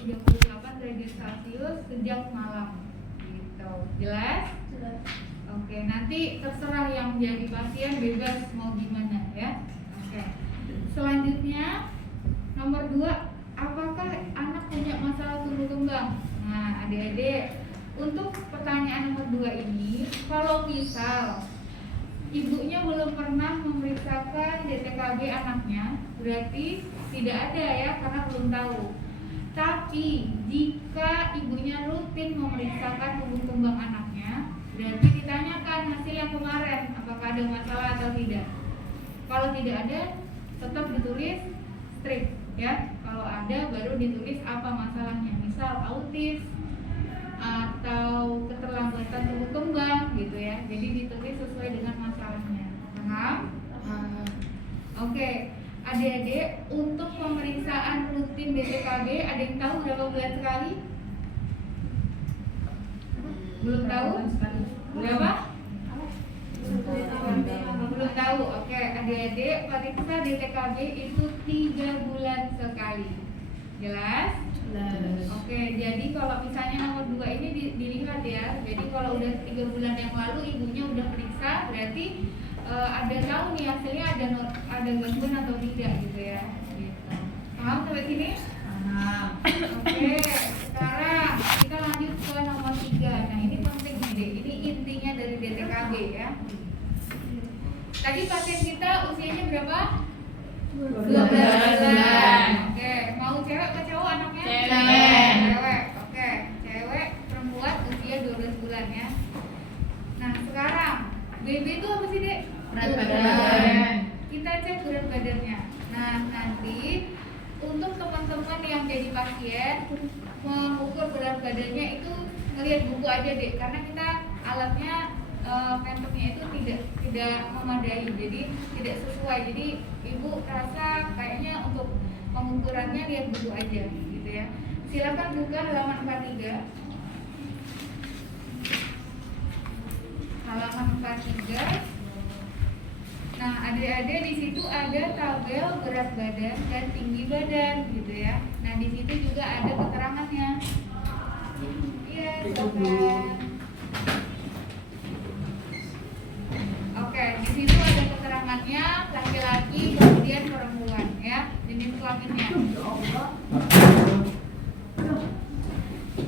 38 derajat Celcius sejak malam. Gitu. Jelas? Jelas. Oke, nanti terserah yang jadi pasien bebas mau gimana ya. Oke. Selanjutnya nomor 2, apakah anak punya masalah tumbuh kembang? Nah, adik-adik, untuk pertanyaan nomor 2 ini, kalau misal ibunya belum pernah memeriksakan DTKB anaknya, berarti tidak ada ya, karena belum tahu. Tapi jika ibunya rutin memeriksakan tumbuh kembang anaknya, berarti ditanyakan hasil yang kemarin, apakah ada masalah atau tidak. Kalau tidak ada, tetap ditulis strict ya. Kalau ada, baru ditulis apa masalahnya. Misal autis atau keterlambatan tumbuh kembang gitu ya. Jadi ditulis sesuai dengan masalahnya. Paham? Oke. Adik-adik, untuk pemeriksaan rutin DTKB, ada yang tahu berapa bulan sekali? Belum tahu? Berapa? Belum tahu. Oke, adik-adik, periksa DTKB itu 3 bulan sekali. Jelas? Oke, jadi kalau misalnya nomor 2 ini dilihat ya. Jadi kalau udah 3 bulan yang lalu ibunya udah periksa, berarti ada tahu nih hasilnya ada gangguan atau tidak gitu ya. Gitu. Paham sampai sini? Paham. Oke, sekarang kita lanjut ke nomor 3. Nah, ini penting nih, Dek. Ini intinya dari DTKB ya. Tadi pasien kita usianya berapa? 12 bulan. Oke, mau cewek atau cowok anaknya? Cewek. Oke, cewek perempuan usia 12 bulan ya. Nah, sekarang BB itu apa sih, Dek? Berat badan. Kita cek berat badannya. Nah, nanti untuk teman-teman yang jadi pasien mengukur berat badannya itu ngelihat buku aja, Dek, karena kita alatnya meternya itu tidak memadai, jadi tidak sesuai. Jadi ibu rasa kayaknya untuk pengukurannya lihat buku aja gitu ya. Silakan buka halaman 43. Halaman 43. Nah, adik-adik di situ ada tabel berat badan dan tinggi badan gitu ya. Nah, di situ juga ada keterangannya. Iya, silakan. Oke, di situ ada keterangannya laki-laki kemudian perempuan ya, jenis kelaminnya.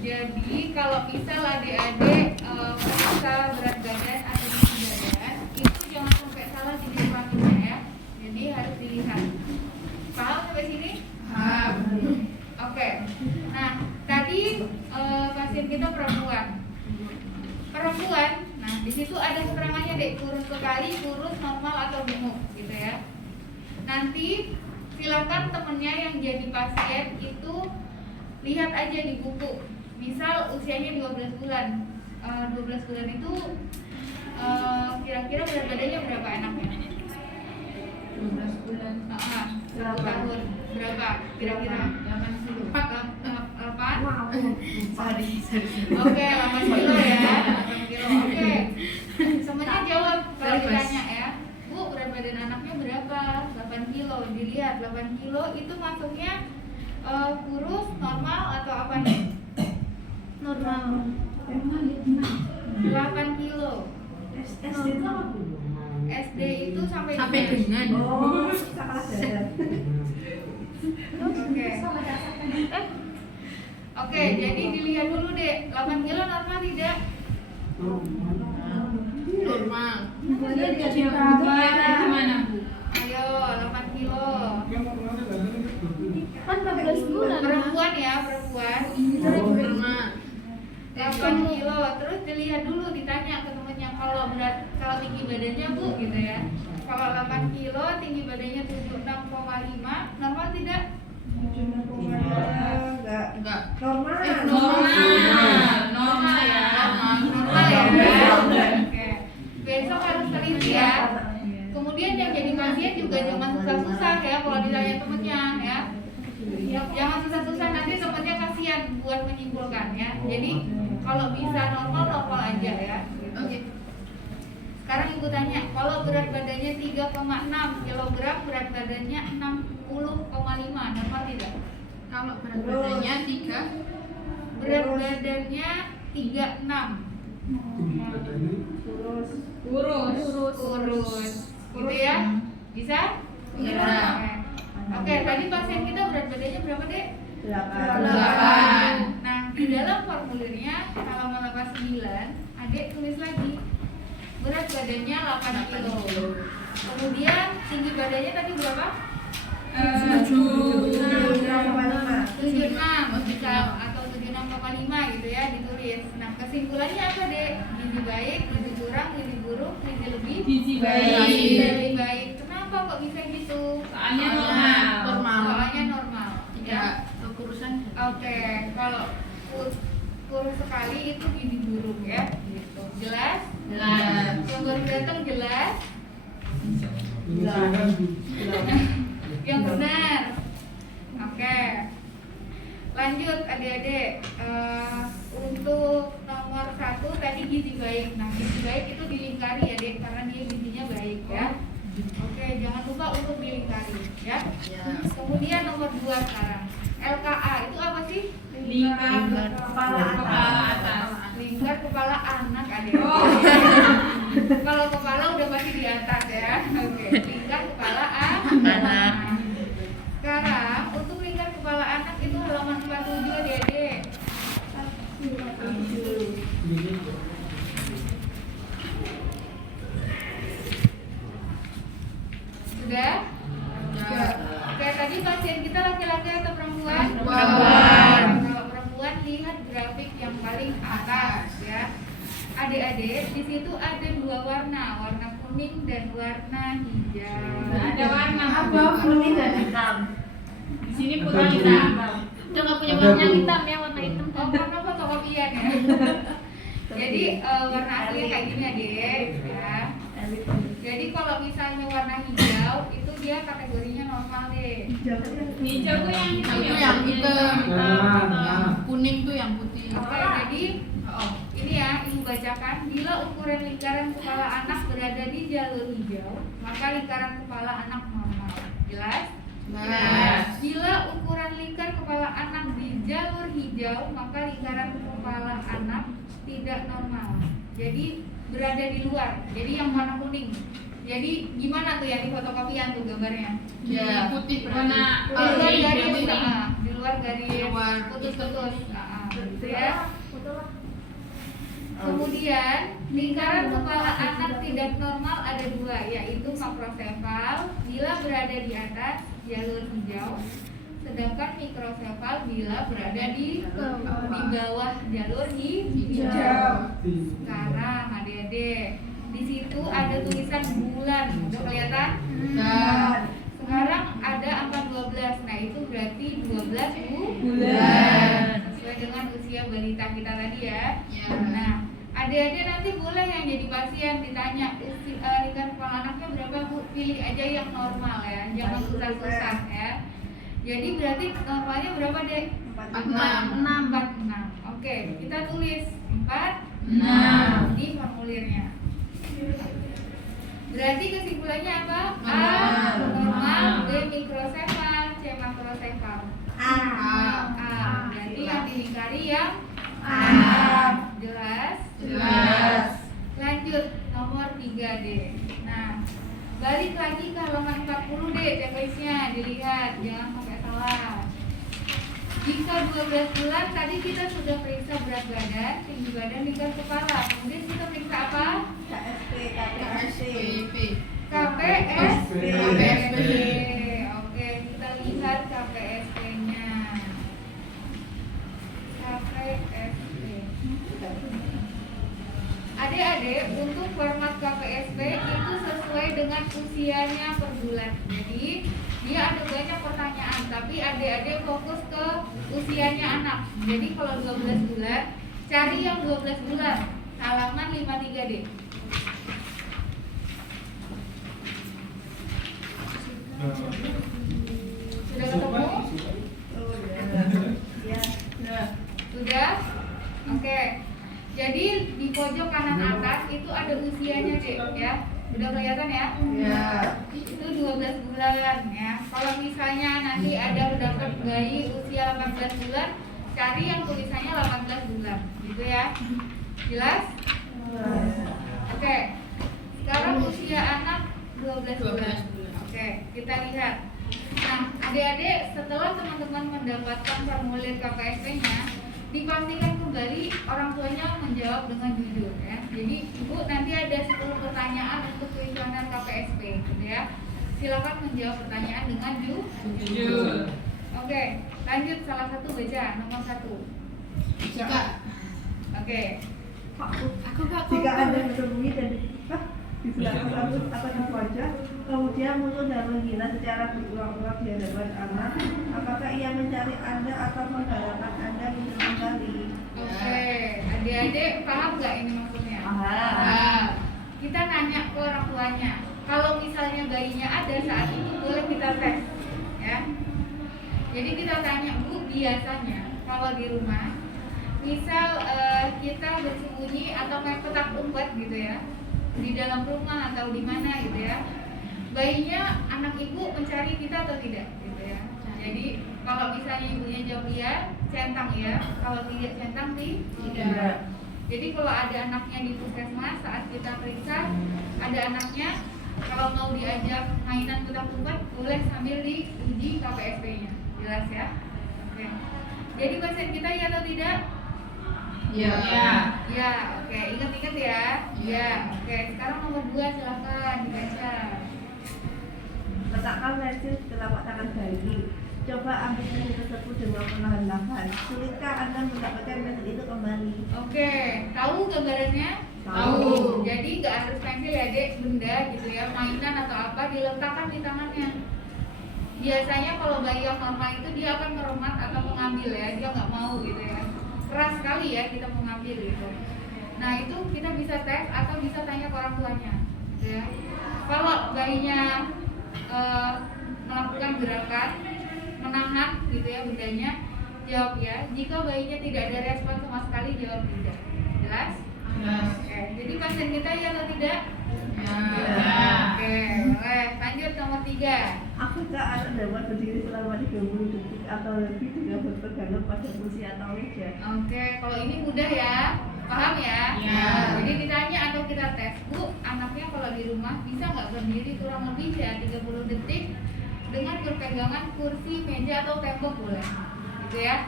Jadi kalau misal adik-adik periksa berat badan atau tinggi badan, itu jangan sampai salah jenis kelaminnya ya. Jadi harus dilihat. Paham sampai sini? Paham. Oke. Nah, tadi pasien kita perempuan. Nah, di situ ada keterangannya, Dek, kurus sekali, kurus, normal atau gemuk gitu ya. Nanti silakan temennya yang jadi pasien itu lihat aja di buku. Misal usianya 12 bulan. 12 bulan itu kira-kira berat badannya berapa anaknya? 12 bulan. 1 tahun. Berapa kira-kira? 8 kilo. 8? Sorry. Oke, 8 kilo ya. 8 kilo. Oke. Semuanya jawab kalau ditanya ya. Bu, berat badan anaknya berapa? 8 kilo. Dilihat 8 kilo itu masuknya kurus, normal atau apa nih? Normal. 8 kilo. SD itu apa, Bu? SD itu sampai dengan. Oh, salah darat. Oke. Oke, jadi dilihat dulu, Dek. 8 kilo normal tidak? Normal. Gimana, Bu? Ayo, 8 kilo. Kan 14 bulan. Perempuan ya, perempuan. Normal. 8 kilo. Terus dilihat dulu, ditanya ke temennya kalau tinggi badannya, Bu, gitu ya. Kalau 8 kilo, tinggi badannya 76,5, normal tidak? Enggak. Normal. Normal ya. Normal ya. Oke. Besok harus teliti ya. Kemudian yang jadi pasien juga jangan susah-susah ya kalau ditanya temennya ya. Jangan susah-susah, nanti temennya kasihan buat menyimpulkan ya. Jadi kalau bisa normal aja ya. Oke. Sekarang ibu tanya, kalau berat badannya 3,6 kg, berat badannya 60,5, normal tidak? Kalau berat badannya 3. Berat badannya 36. Kurus. Gitu ya? Bisa? Iya. Oke, tadi pasien kita berat badannya berapa, Dek? 8. Nah, di dalam formulirnya halaman 89, Adek tulis lagi berat badannya 8 kilo. Kemudian tinggi badannya tadi berapa? 76 bisa atau 76,5 gitu ya, ditulis. Nah, kesimpulannya apa, Dek? Gizi baik, gizi kurang, gizi buruk, gizi lebih, Gizi gizi baik. Kenapa kok bisa gitu? Soalnya normal. Soalnya normal. Tidak kekurusan. Oke, kalau kurus sekali itu gizi buruk ya, gitu. Jelas? Jelas. Yang baru datang jelas? Yang benar. Oke. Lanjut adik-adik. Untuk nomor 1 tadi gizi baik. Nah, gizi baik itu dilingkari ya, Dek, karena dia gizinya baik ya. Oke, jangan lupa untuk dilingkari ya. Kemudian nomor 2 sekarang. LKA itu apa sih? Lingkar kepala atas. Lingkar kepala anak, adik. Kalau kepala udah pasti di atas ya. Oke, lingkar kepala anak. Sekarang untuk lingkar kepala anak itu halaman 47 adik-adik. Sudah? Oke, tadi pasien kita laki-laki atau perempuan? Perempuan. Kalau perempuan lihat grafik yang paling atas ya. Adik-adik, di situ ada 2 warna, warna kuning dan warna hijau. Ada warna Kuning dan hitam. Di sini putih hitam. Udah nggak punya warna hitam ya, warna hitam Oh, karena fotokopian ya. Jadi warna asli kayak gini adik ya. Jadi kalau misalnya warna hijau itu dia kategorinya normal deh. Hijau tuh yang hitam. Itu yang hitam. Kuning tuh yang putih. Oke, jadi ini ya ibu bacakan. Bila ukuran lingkaran kepala anak berada di jalur hijau, maka lingkaran kepala anak normal. Jelas? Jelas. Bila ukuran lingkar kepala anak di jalur hijau, maka lingkaran kepala anak tidak normal. Jadi berada di luar. Jadi yang warna kuning. Jadi gimana tuh yang di fotokopian tuh gambarnya? Ya, putih warna Di luar garis, putih. di luar garis Luar. putus-putus. Gitu ya. Kemudian lingkaran kepala anak tidak normal ada 2, yaitu makrosefal bila berada di atas jalur hijau, sedangkan mikrosefal bila berada di bawah jalur hijau. Sekarang adik-adik, di situ ada tulisan bulan, udah kelihatan? Dan Sekarang ada angka 12, nah itu berarti 12 bulan. sesuai dengan usia balita kita tadi ya. Ya. Nah, adik-adik nanti boleh yang jadi pasien ditanya lingkar kepala anaknya berapa, Bu? Pilih aja yang normal ya, jangan susah-susah ya. Jadi berarti normalnya berapa, Dek? 46. Oke, kita tulis 46 di formulirnya. Berarti kesimpulannya apa? A normal, B mikrosefal, C makrosefal. A. Berarti yang dilingkari yang A. Jelas? Jelas. Lanjut nomor 3 deh. Nah, balik lagi ke halaman 40 deh, checklistnya dilihat, jangan sampai salah. Jika 12 bulan tadi kita sudah periksa berat badan, tinggi badan, lingkar kepala. Kemudian kita periksa apa? KSP. KPSP. KPSP. Oke, kita lihat KPSP-nya. KPSP. Adik-adik, untuk format KPSP itu sesuai dengan usianya per bulan. Jadi dia ada banyak pertanyaan, tapi adik-adik fokus ke usianya anak. Jadi kalau 12 bulan, cari yang 12 bulan. Halaman 53 deh. Sudah ketemu? Sudah? Oke. Jadi di pojok kanan atas itu ada usianya deh ya. Udah kelihatan ya? Ya. Itu 12 bulan ya. Kalau misalnya nanti ada dapat bayi usia 18 bulan, cari yang tulisannya 18 bulan. Gitu ya. Jelas? Oke. Sekarang usia anak 12 bulan. Oke, kita lihat. Nah, adik-adik, setelah teman-teman mendapatkan formulir KPSP-nya, dipastikan kembali orang tuanya menjawab dengan jujur ya. Jadi Ibu nanti ada 10 pertanyaan untuk kuesioner KPSP gitu ya. Silakan menjawab pertanyaan dengan jujur. Oke, lanjut salah satu baca nomor 1. Jika Oke. Jika Anda menemui dan di belakang rambut atau di wajah, kemudian muncul dan menghina secara berulang-ulang di hadapan anak, apakah ia mencari Anda atau mengharapkan Anda minta kembali? Oke, adik-adik paham nggak ini maksudnya? Nah, kita nanya ke orang tuanya. Kalau misalnya bayinya ada saat itu boleh kita tes, ya. Jadi kita tanya, Bu, biasanya kalau di rumah, misal kita bersembunyi atau main petak umpet gitu ya, di dalam rumah atau di mana gitu ya, bayinya anak ibu mencari kita atau tidak gitu ya. Jadi kalau misalnya ibunya jawab iya, centang ya. Kalau tidak centang tidak. Jadi kalau ada anaknya di puskesmas saat kita periksa, ada anaknya, kalau mau diajak mainan petak umpet boleh sambil diuji KPSP-nya. Jelas ya? Oke. Jadi pasien kita iya atau tidak? Ya. Ya, oke. Ingat-ingat ya. Ya, oke. Sekarang nomor 2 silakan dibaca. Letakkan pensil di telapak tangan bayi. Coba ambil pensil tersebut dengan perlahan-lahan. Sulitkah Anda mendapatkan pensil itu kembali? Oke, tahu gambarannya? Tahu. Jadi nggak harus pensil ya dek, benda gitu ya, mainan atau apa diletakkan di tangannya. Biasanya kalau bayi yang normal itu dia akan meremat atau mengambil ya, dia nggak mau gitu ya. Keras sekali ya kita mengambil gitu. Nah itu kita bisa tes atau bisa tanya ke orang tuanya. Ya. Kalau bayinya melakukan gerakan menahan gitu ya bendanya, jawab ya. Jika bayinya tidak ada respon sama sekali, jawab tidak. Jelas? Oke. Jadi pasien kita ya atau tidak? Oke. Boleh. Lanjut nomor 3. Apakah anak dapat berdiri selama 30 detik atau lebih dengan berpegangan pada kursi atau meja? Oke, kalau ini mudah ya, paham ya? Ya. Jadi ditanya atau kita tes, Bu, anaknya kalau di rumah bisa nggak berdiri kurang lebih ya 30 detik dengan berpegangan kursi, meja atau tembok boleh, gitu ya?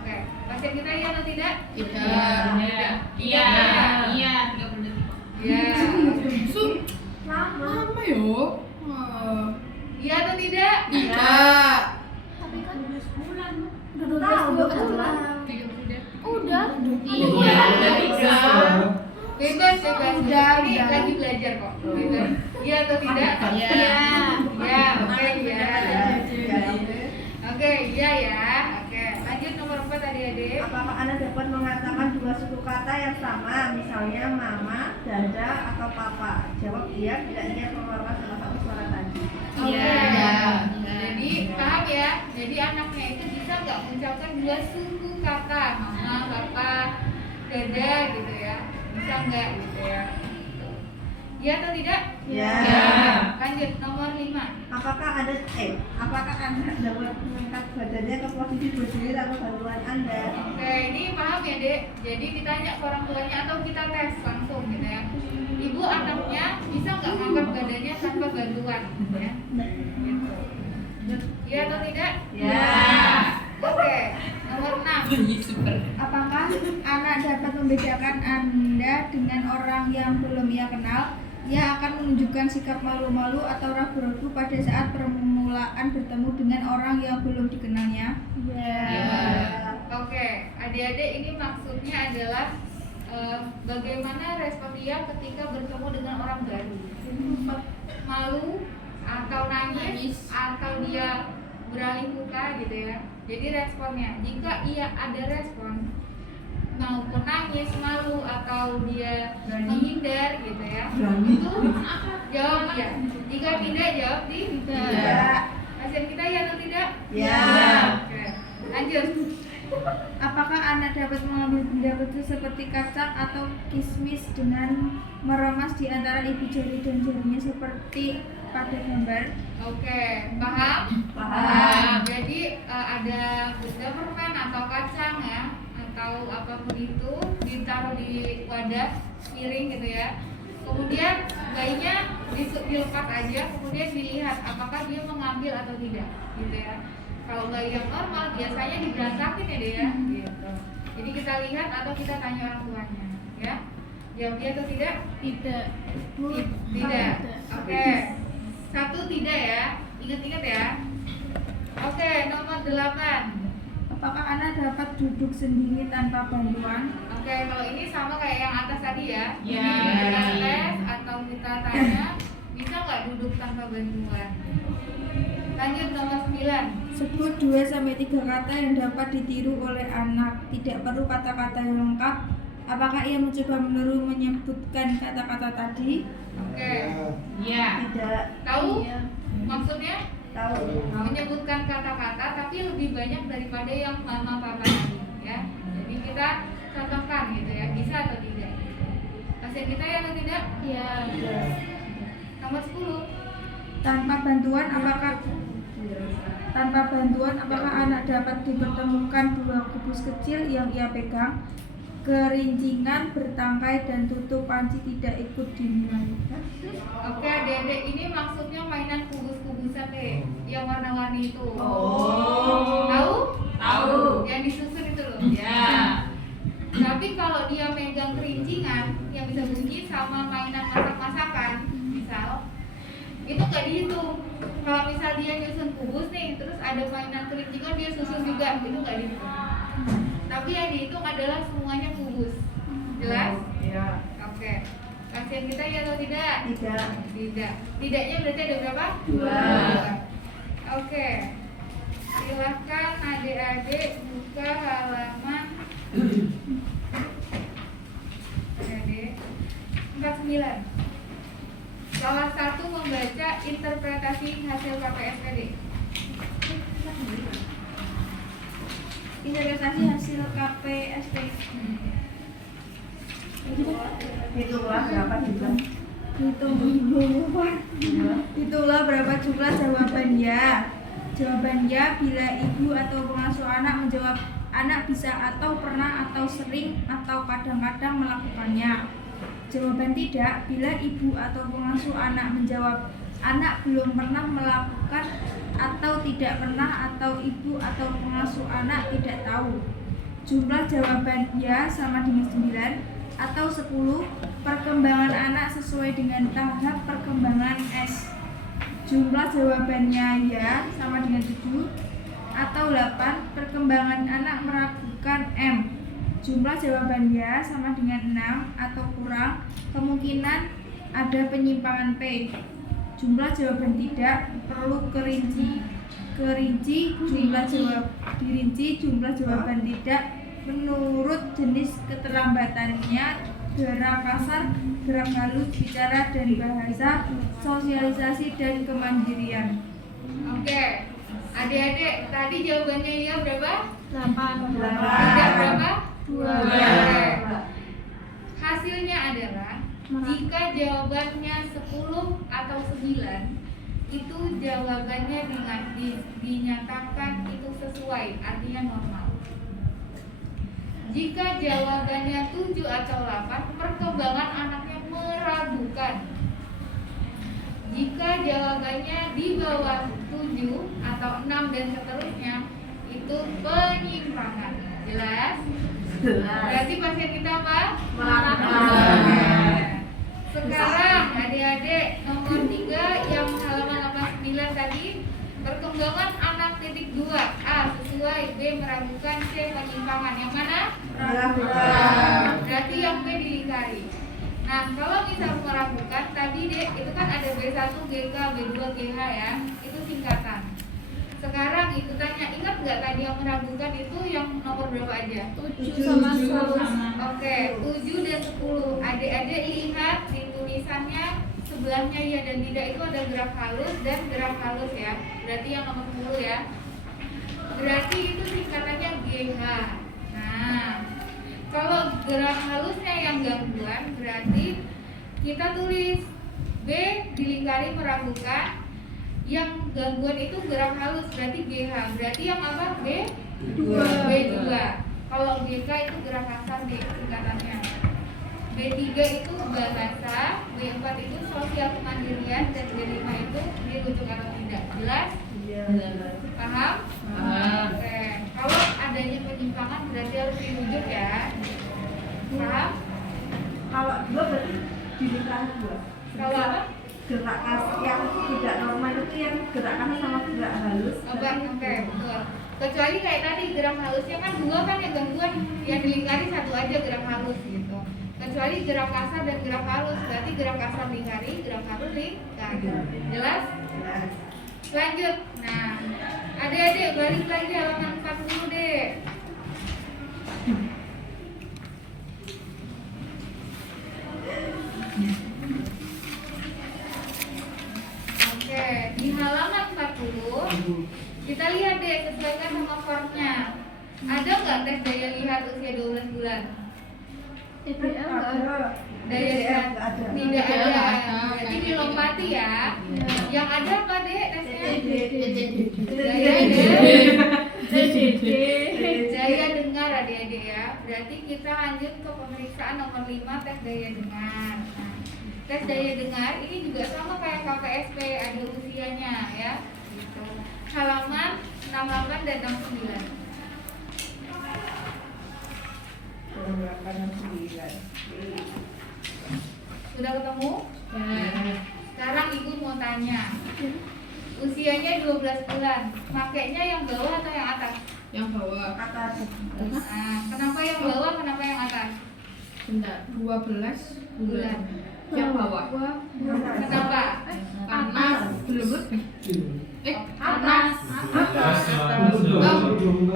Oke, pasien kita iya atau tidak? Tidak. Iya. 30 detik. Iya. Lama yo. Iya atau tidak? Tidak. Tapi kan udah sebulan. Udah 12 Tahu, bulan. udah. Udah. Iya, udah bisa. Bebas. Udah. Ini lagi belajar kok. Bebas. Iya atau tidak? Iya. Ya, oke ya. Ya. Oke, iya ya. Oke, lanjut nomor 4 adik-adik. Apakah Anda dapat mengatakan dua suku kata yang sama, misalnya mama, dada, atau papa? Jawab iya bila ia mengeluarkan salah satu suara tadi. Oke. Iya. Jadi paham ya. Jadi anaknya itu bisa nggak mengucapkan dua suku kata, mama, papa, dada gitu ya. Bisa nggak gitu ya? Iya atau tidak? Ya. Lanjut nomor 5. Apakah Anda dapat mengangkat badannya ke posisi berdiri atau bantuan Anda? Oke, ini paham ya dek. Jadi ditanya ke orang tuanya atau kita tes langsung gitu ya. Ibu anaknya bisa nggak ngangkat badannya tanpa bantuan? Ya. Gitu. Iya atau tidak? Ya. Oke, nomor 6. Apakah anak dapat membedakan Anda dengan orang yang belum ia kenal? Ia akan menunjukkan sikap malu-malu atau ragu-ragu pada saat permulaan bertemu dengan orang yang belum dikenalnya. Oke, adik-adik ini maksudnya adalah bagaimana respon dia ketika bertemu dengan orang baru. Malu atau nangis atau dia beralih muka gitu ya. Jadi responnya, jika ia ada respon maupun nangis, malu atau dia menghindar gitu ya, itu jawab ya. Jika tidak, jawab tidak. Pasien kita ya atau tidak? Ya. Oke, lanjut. Apakah anak dapat mengambil benda kecil seperti kacang atau kismis dengan meremas di antara ibu jari dan jarinya seperti pada gambar. Oke, paham? Paham. Jadi ada benda permen atau kacang ya, atau apapun itu ditaruh di wadah piring gitu ya. Kemudian bayinya dilepas aja, kemudian dilihat apakah dia mengambil atau tidak, gitu ya. Kalau bayi yang normal biasanya diberantakin ya dia, ya, gitu. Jadi kita lihat atau kita tanya orang tuanya, ya. Jawab dia atau tidak? Tidak. Tidak. Oke. Satu tidak ya. Ingat-ingat ya. Oke, nomor 8. Apakah anak dapat duduk sendiri tanpa bantuan? Oke, kalau ini sama kayak yang atas tadi ya. Ya. Jadi kita tes atau kita tanya, bisa nggak duduk tanpa bantuan? Lanjut nomor 9. Sebut 2-3 kata yang dapat ditiru oleh anak. Tidak perlu kata-kata yang lengkap. Apakah ia mencoba meniru menyebutkan kata-kata tadi? Oke. Ya. Tidak. Tahu Iya. maksudnya? Tahu. Menyebutkan kata-kata tapi lebih banyak daripada yang mama papa tadi ya. Jadi kita contohkan gitu ya, bisa atau tidak. Pasien kita ya atau tidak? Iya. Nomor 10. Tanpa bantuan, apakah anak dapat dipertemukan 2 kubus kecil yang ia pegang? Kerincingan, bertangkai, dan tutup panci tidak ikut dinilai. Oke, adik-adik, ini maksudnya mainan kubus-kubusan deh, yang warna-warni itu. Oh. Tahu? Tahu. Yang disusun itu loh. Ya. Tapi kalau dia megang kerincingan yang bisa bunyi sama mainan masak-masakan, misal, itu nggak dihitung. Kalau misal dia nyusun kubus nih, terus ada mainan kerincingan dia susun juga, itu nggak dihitung. Tapi yang dihitung adalah semuanya kubus. Jelas? Ya. Oke. Pasien kita ya atau tidak? Tidak. Tidak. Tidaknya berarti ada berapa? 2. Oke. Silahkan adik-adik buka halaman adik 49. Salah satu membaca interpretasi hasil KPSPD. Interpretasi hasil KPSP. Hitunglah berapa jumlah. Hitunglah berapa jumlah jawabannya. Jawabannya bila ibu atau pengasuh anak menjawab anak bisa atau pernah atau sering atau kadang-kadang melakukannya. Jawaban tidak bila ibu atau pengasuh anak menjawab anak belum pernah melakukan atau tidak pernah atau ibu atau pengasuh anak tidak tahu. Jumlah jawaban ya sama dengan 9 atau 10. Perkembangan anak sesuai dengan tahap perkembangan S. Jumlah jawabannya ya sama dengan 7 atau 8. Perkembangan anak meragukan M. Jumlah jawaban ya sama dengan 6 atau kurang. Kemungkinan ada penyimpangan P. Jumlah jawaban tidak perlu dirinci jumlah jawaban tidak menurut jenis keterlambatannya, gerak kasar, gerak halus, bicara dan bahasa, sosialisasi dan kemandirian. Oke. Adik-adik, tadi jawabannya ya berapa? 8. Tidak berapa? 2. Oke. Hasilnya adalah jika jawabannya 10 atau 9, itu jawabannya dinyatakan itu sesuai, artinya normal. Jika jawabannya 7 atau 8, perkembangan anaknya meragukan. Jika jawabannya di bawah 7 atau 6 dan seterusnya, itu penyimpangan. Jelas? Berarti pasien kita apa? Sekarang adik-adik nomor 3 yang halaman 89 tadi, perkembangan anak titik 2 A sesuai, B meragukan, C penyimpangan. Yang mana? Meragukan. Berarti yang B dilingkari. Nah, kalau misal meragukan tadi dek itu kan ada B1, GK, B2, GH ya. Itu singkatan. Sekarang itu tanya, ingat nggak tadi yang meragukan itu yang nomor berapa aja? 7 sama 10. Oke, 7 dan 10. Adik-adik lihat di tulisannya sebelahnya ya dan tidak itu ada gerak halus dan gerak halus ya. Berarti yang nomor 10 ya. Berarti itu singkatannya GH. Nah, kalau gerak halusnya yang gangguan berarti kita tulis B. Dilingkari meragukan. Yang gangguan itu gerak halus, berarti GH. Berarti yang apa? B? B2. Kalau GK itu gerak kasar nih singkatannya. B3 itu bahasa, B4 itu sosial kemandirian, dan B5 itu dirujuk atau tidak. Jelas? Iya. Paham? Paham. Oke. Kalau adanya penyimpangan berarti harus dirujuk ya. Paham? Kalau dua berarti dilingkari dua. Kalau apa? Gerak kasar yang tidak normal itu yang gerak kasar sama gerak halus. Oke, betul. Kecuali kayak tadi gerak halusnya kan dua kan yang gangguan, yang dilingkari satu aja gerak halus gitu. Kecuali gerak kasar dan gerak halus, berarti gerak kasar lingkari, gerak halus lingkari. Jelas? Nah, Lanjut. Nah, adik-adik balik lagi halaman 40 deh. Oke, di halaman 40 kita lihat deh, sesuaikan sama formnya. Ada nggak tes daya lihat usia 12 bulan? ada. Daya lihat Nggak ada. tidak Tidak ada. ada. Berarti dilompati ya. Yang ada apa deh tesnya? Daya dengar adik-adik ya. Berarti kita lanjut ke pemeriksaan nomor 5, tes daya dengar. Nah, tes daya dengar ini juga sama kayak KPSP, ada usianya ya. Gitu. Halaman 68 dan 69. 8, 9. Sudah ketemu? Sekarang ibu mau tanya. Usianya 12 bulan. Pakainya yang bawah atau yang atas? Yang bawah. Atas. Nah, kenapa yang bawah, kenapa yang atas? Bentar, 12 bulan. Yang bawah. Kenapa? Karena belum lebih. Atas.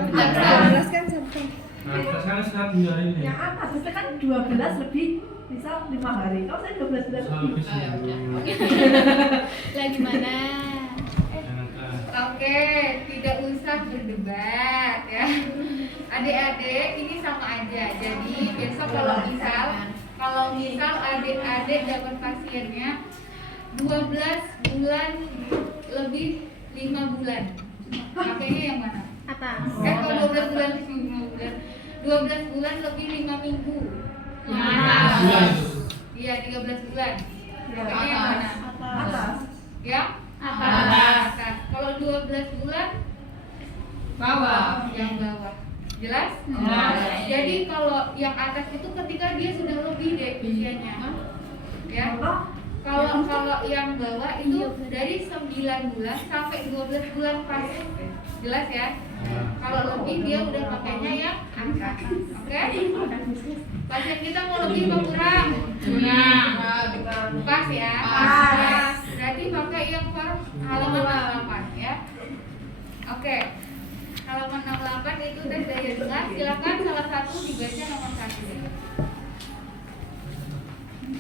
Atas kan sampai. Sekarang sedang menjalani ini. Yang atas itu kan 12 lebih misal 5 hari. Kalau saya 12 bulan lebih. Lagi mana? Oke, tidak usah berdebat ya. Adik-adik ini sama aja. Jadi besok kalau misal adik-adik dapat pasiennya 12 bulan lebih 5 bulan. Pakainya yang mana? Atas. Kalau 12 bulan lebih 5 bulan. 12 bulan lebih 5 minggu. Bulan itu. Iya, 13 bulan. Pakainya yang mana? Atas. Yang Atas. Kalau 12 bulan Bawah. yang bawah. Jelas? Jelas. Jadi kalau yang atas itu ketika dia sudah lebih deh usianya. Ya. Kalau yang bawah itu dari 9 bulan sampai 12 bulan pas. Jelas ya? Kalau lebih dia udah pakainya yang atas. Oke? Pasien kita mau lebih apa kurang? Pas ya? Pas. Berarti pakai yang form halaman 68 ya. Oke. Halaman 68 itu tes daya dengar. Silakan salah satu dibaca nomor 1 ya.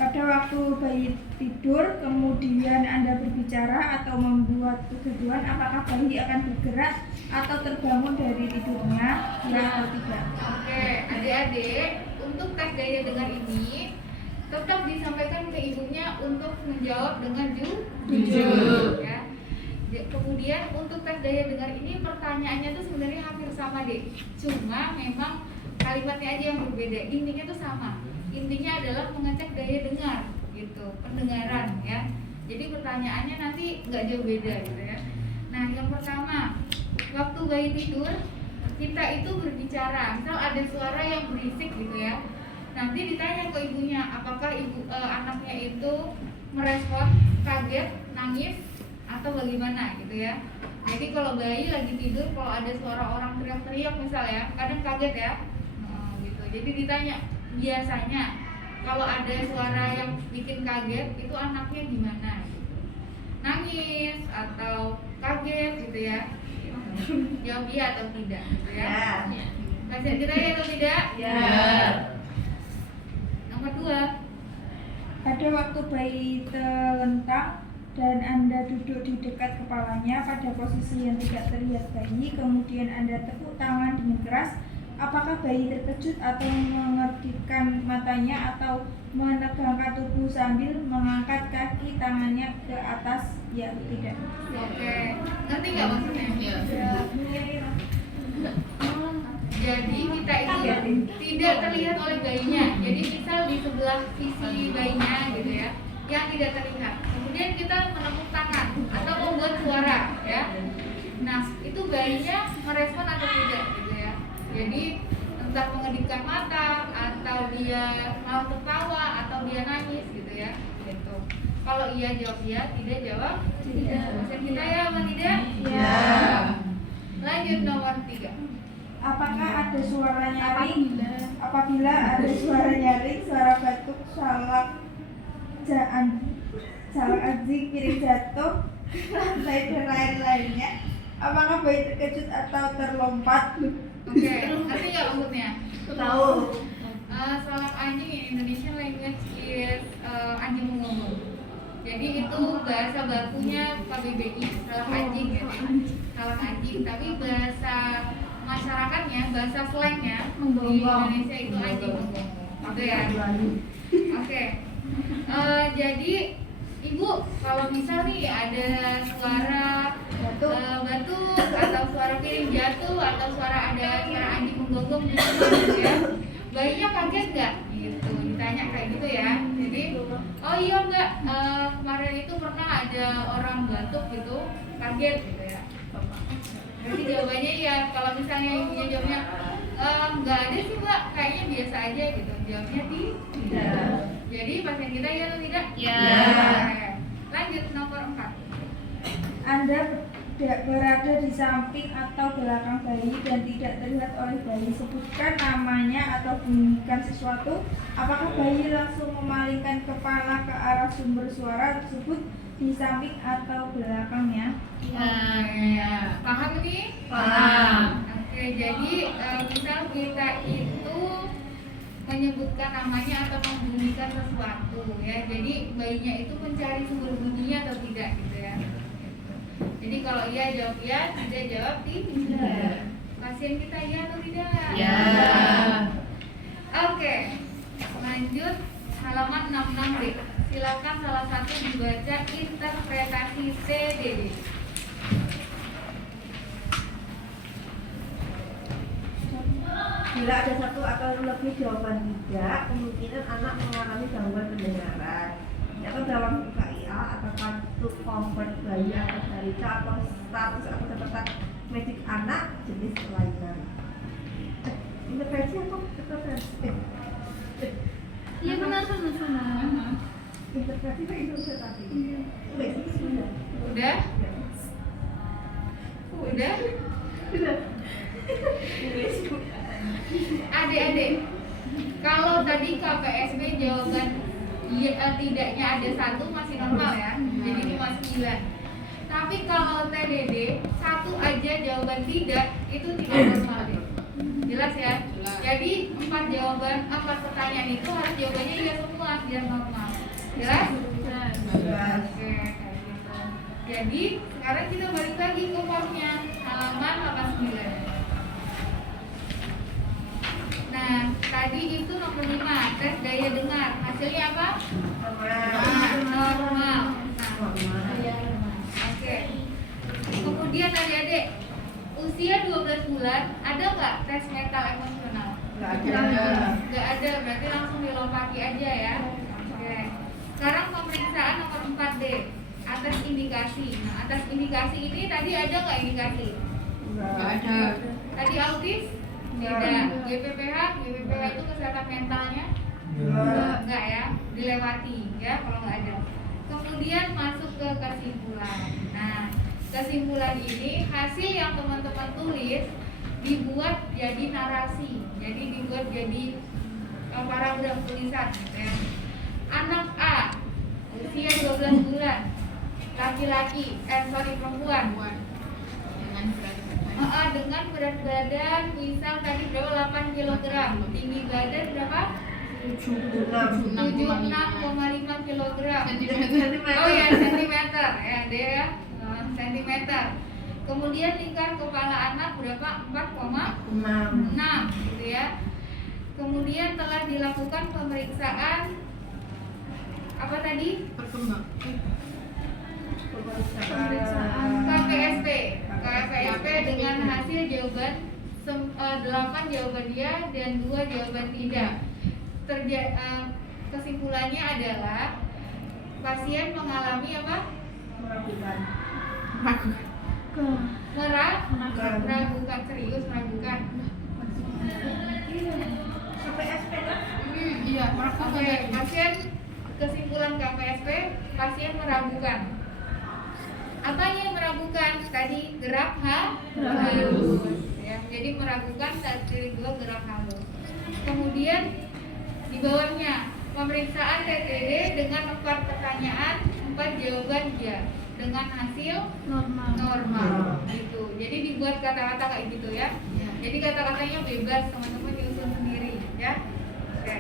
Pada waktu bayi tidur, kemudian Anda berbicara atau membuat kegaduhan, apakah bayi akan bergerak atau terbangun dari tidurnya? Ya atau tidak? Oke, adik-adik, untuk tes daya dengar ini tetap disampaikan ke ibunya untuk menjawab dengan jujur. Ya. Kemudian untuk tes daya dengar ini pertanyaannya tuh sebenarnya hampir sama deh. Cuma memang kalimatnya aja yang berbeda. Intinya tuh sama. Intinya adalah mengecek daya dengar gitu, pendengaran ya. Jadi pertanyaannya nanti nggak jauh beda gitu ya. Nah, yang pertama, waktu bayi tidur kita itu berbicara, misal ada suara yang berisik gitu ya. Nanti ditanya ke ibunya, apakah anaknya itu merespon, kaget, nangis, atau bagaimana gitu ya. Jadi kalau bayi lagi tidur, kalau ada suara orang teriak-teriak misal ya, kadang kaget ya, gitu. Jadi ditanya, biasanya kalau ada suara yang bikin kaget, itu anaknya gimana? Gitu. Nangis atau kaget gitu ya. Jawab iya atau tidak gitu ya. Pasien kita ya atau tidak? Ya. Nomor 2. Pada waktu bayi terlentang dan Anda duduk di dekat kepalanya pada posisi yang tidak terlihat bayi, kemudian Anda tepuk tangan dengan keras, Apakah bayi terkejut atau mengedipkan matanya atau menegangkan tubuh sambil mengangkat kaki tangannya ke atas? Ya, tidak. Oke, ngerti nggak maksudnya? Iya. Jadi kita itu tidak terlihat oleh bayinya. Jadi misal di sebelah sisi bayinya gitu ya, yang tidak terlihat. Kemudian kita menepuk tangan atau membuat suara ya. Nah itu bayinya merespon atau tidak gitu ya. Jadi entah mengedipkan mata atau dia malah tertawa atau dia nangis gitu ya. Gitu. Kalau iya jawab iya, tidak jawab tidak. Dosen kita ya apa tidak? Ya. Lanjut nomor 3. Apakah ada suara nyaring? Apabila ada suara nyaring, suara batuk, salak anjing, piring jatuh, lantai dan lain-lainnya, apakah bayi terkejut atau terlompat? Oke, ngerti nggak maksudnya? Tahu. Salak anjing in Indonesian language is anjing menggonggong. Jadi itu bahasa bakunya KBBI, salak anjing gitu ya. Salak anjing, tapi bahasa masyarakatnya, bahasa slangnya di Indonesia itu anjing menggonggong. Oke ya. Oke. Jadi Ibu, kalau misal nih ada suara batuk atau suara piring jatuh atau suara anjing menggonggong gitu ya, bayinya kaget nggak? Gitu, ditanya kayak gitu ya. Jadi, oh iya enggak, kemarin itu pernah ada orang batuk gitu, kaget gitu ya. Jadi jawabannya ya, kalau misalnya ibunya jawabnya nggak ada sih Mbak, kayaknya biasa aja gitu. Jawabnya tidak. Jadi pasien kita ya atau tidak? Ya. Lanjut nomor 4. Anda berada di samping atau belakang bayi dan tidak terlihat oleh bayi. Sebutkan namanya atau bunyikan sesuatu. Apakah bayi langsung memalingkan kepala ke arah sumber suara tersebut di samping atau belakangnya? Ya. Paham nih? Paham. Oke, jadi misal kita itu menyebutkan namanya atau membunyikan sesuatu ya. Jadi bayinya itu mencari sumber bunyinya atau tidak gitu ya. Jadi kalau iya jawab iya, tidak jawab tidak. Pasien kita iya atau tidak? Ya. Oke. Lanjut halaman 66B. Silakan salah satu dibaca interpretasi TDD. Bila ada satu atau lebih jawaban tidak, kemungkinan anak mengalami gangguan pendengaran. Atau dalam KIA atau kartu comfort bayi atau balita atau status atau catatan medik anak jenis kelainan. Intervensi apa? Iya benar. Intervensi kan interpretasi. Itu sudah. Udah? Udah? Sudah. Adik-adik, kalau tadi KPSB jawaban tidaknya ada 1 masih normal ya, jadi 59. Tapi kalau TDD 1 aja jawaban tidak, itu tidak normal deh. Jelas ya? Jelas. Jadi 4 pertanyaan itu harus jawabannya iya semua biar normal. Jelas? Jelas. Oke, kayak gitu. Jadi sekarang kita balik lagi ke formnya halaman 89. Nah, tadi itu nomor 5, tes daya dengar. Hasilnya apa? Normal. Oke. Kemudian adik-adik, usia 12 bulan ada nggak tes mental emosional? Nggak ada. Nggak ada, berarti langsung dilompati aja ya. Oke. Sekarang pemeriksaan nomor 4D, atas indikasi. Nah, atas indikasi ini tadi ada nggak indikasi? Nggak ada. Tadi autis? Tidak. GPPH itu kesehatan mentalnya? Enggak ya, dilewati ya kalau nggak ada. Kemudian masuk ke kesimpulan. Nah, kesimpulan ini hasil yang teman-teman tulis dibuat jadi narasi, jadi dibuat jadi paragraf tulisan gitu ya. Anak A usia 12 bulan, laki-laki, perempuan, dengan berat badan misal tadi berapa, 8 kg, tinggi badan berapa, 76,5 kg. Oh ya, sentimeter ya, dia ya, sentimeter. Kemudian lingkar kepala anak berapa? 4,6 gitu ya. Kemudian telah dilakukan pemeriksaan apa tadi? KPSP dengan hasil jawaban 8 jawaban ya dan 2 jawaban tidak. Kesimpulannya adalah pasien mengalami apa? Meragukan, serius meragukan. KPSP kan? Iya, Oke, pasien kesimpulan KPSP, pasien meragukan. Apa yang meragukan? Tadi gerak halus. Ya, jadi meragukan tadi 2 gerak halus. Kemudian di bawahnya pemeriksaan TTD dengan 4 pertanyaan, 4 jawaban ya dengan hasil normal gitu. Jadi dibuat kata-kata kayak gitu ya. Jadi kata-katanya bebas, teman-teman diusun sendiri ya. Oke.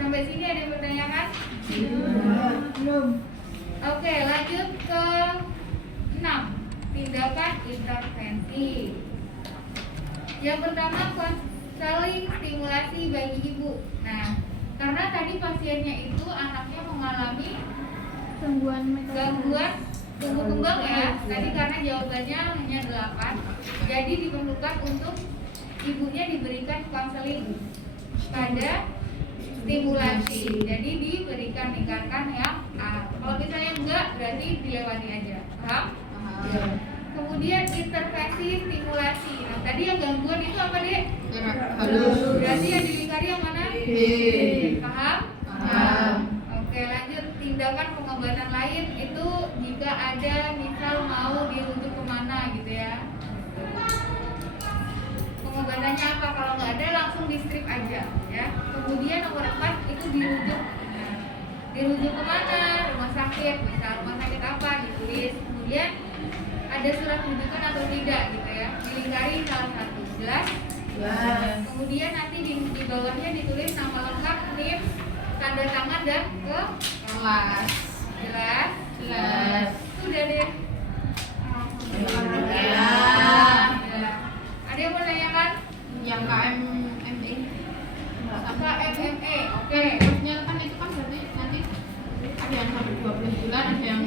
Sampai sini ada yang bertanya? Belum. Oke, lanjut ke 6. Tindakan intervensi. Yang pertama konseling stimulasi bagi ibu. Nah, karena tadi pasiennya itu anaknya mengalami Gangguan tumbuh kembang ya. Tadi karena jawabannya hanya 8. Jadi diperlukan untuk ibunya diberikan konseling pada stimulasi. Jadi diberikan tingkatkan yang A. Kalau misalnya enggak berarti dilewati aja. Paham? Ya. Kemudian intervensi stimulasi. Nah, tadi yang gangguan itu apa, Dek? gerak halus. Berarti yang dilingkari yang mana? B. Paham? Paham. Oke, lanjut. Tindakan pengobatan lain itu jika ada misal mau dirujuk kemana gitu ya. Pengobatannya apa? Kalau nggak ada langsung di strip aja ya. Kemudian nomor 4 itu dirujuk. Nah, dirujuk kemana? Rumah sakit, misal rumah sakit apa ditulis. Kemudian ada surat rujukan atau tidak gitu ya. Dilingkari salah satu. Jelas? Kemudian nanti di bawahnya ditulis nama lengkap, NIM, tanda tangan dan ke Kelas. jelas. Jelas. Sudah deh. Ya. Ada yang mau tanyakan? Yang KMME. KMME, oke. Terusnya kan itu kan berarti nanti ada yang sampai 20 bulan, ada yang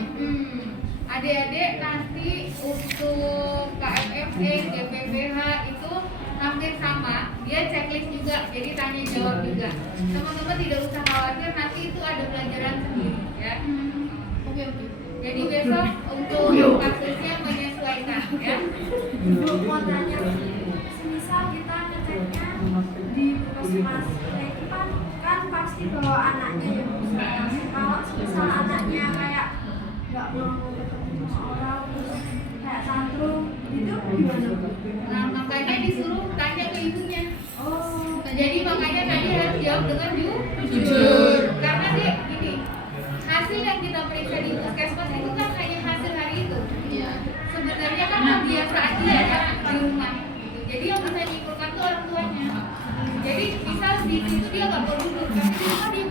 Adik-adik nanti untuk KMME, GPPH itu hampir sama. Dia checklist juga, jadi tanya jawab juga. Teman-teman tidak usah khawatir, nanti itu ada pelajaran sendiri ya. oke. Jadi besok untuk kasusnya menyesuaikan ya. Ibu mau tanya, semisal kita ngeceknya di puskesmas, itu kan pasti bawa anaknya ya Bu. Kalau semisal anaknya kayak nggak mau ketemu sama orang, terus kayak tantrum, itu gimana Bu? Nah, makanya disuruh tanya ke ibunya. Oh, Jadi makanya tadi harus jawab dengan Jujur. Karena deh gini, hasil yang kita periksa di puskesmas itu kan hanya hasil hari itu. Iya. Sebenarnya kan kebiasaan dia ya di rumah. Gitu. Jadi yang bisa menyimpulkan tuh orang tuanya. Jadi misal di situ dia nggak perlu duduk, tapi di rumah dia